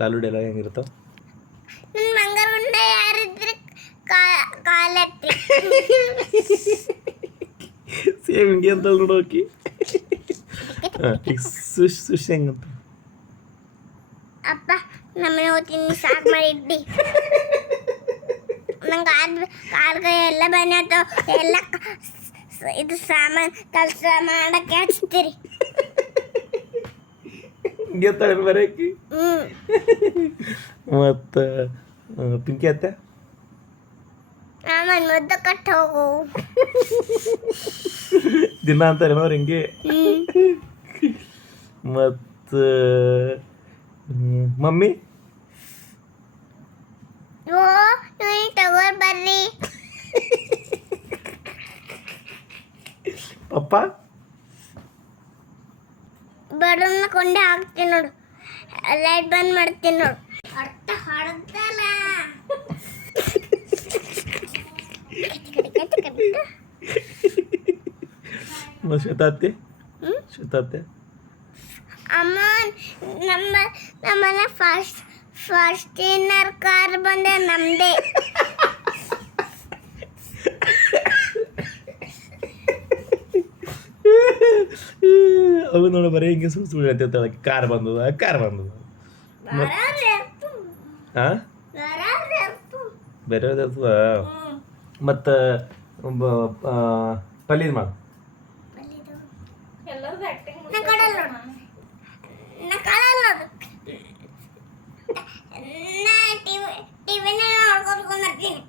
Lalu dialogue ಹೆಂಗಿರ್ತಾವ? ನನ್ನ ಮಂಗರ ಉಂಡೆ ಯಾರಿದ್ರೆ ಕಾಲೆತ್ತಿ same ಹಿಂಗೆ ಅಂತ ನೋಡೋಕಿ. ಈಗ ಸುಶ್ ಸುಶ್ ಹೆಂಗಂತ? ಅಪ್ಪ ನಮ್ಮನೆ ಹೋಗ್ತೀನಿ ಸಾಕು ಮಾಡಿದ್ದಿ ನಂಗೆ ಕಾಲ್ಗೈ ಎಲ್ಲ ಬಂದಾತು ಎಲ್ಲ ಇದು ಸಾಮಾನು ಕೆಲಸ ಮಾಡಕ್ಕೆ ಹಚ್ತೀರಿ ಹಿಂಗೆ ತಳೆ ಬರೋಕಿ. ಮತ್ತು ಪಿಂಕಿ ಅತ್ತೆ ಆಮೇಲೆ ಮುದ್ದೆ ಕಟ್ಟು ಹೋಗು ದಿನ ಅಂತಾರೆ ಅವ್ರು ಹಿಂಗೆ. ಮತ್ತು ಮಮ್ಮಿ ಓ ನೀವು ತಗೋರ್ ಬರ್ರಿ. ಪಪ್ಪ ಬಡನ್ನ ಕೊಂಡೆ ಹಾಕ್ತೀನಿ ನೋಡು, ಲೈಟ್ ಬಂದ್ ಮಾಡ್ತೀನಿ ನೋಡು. ಅರ್ಥ ಹೊಡೆದಲ್ಲ ಶ್ವೇತಾತ್ತೆ ಶ್ವೇತಾತ್ತೆ ಅಮ್ಮ ನಮ್ಮನೆ ಫಸ್ಟ್ ಇನ್ನರ್ ಕಾರ್ ಬಂದೆ ನಮ್ದೇ. ಅವು ನೋಡು ಬರೀ ಹಿಂಗೆ ಸುಳ್ಳು ಹೇಳ್ತಿರ್ತಾಳೆ. ಕಾರ್ ಬಂದದ ಹಾಂ ಬೇರೆ ಮತ್ತು ಪಲ್ಯದ ಮಾಡು. ಟಿವಿನ ನೋಡ್ಕೊಂಡು ಬರ್ತೀನಿ.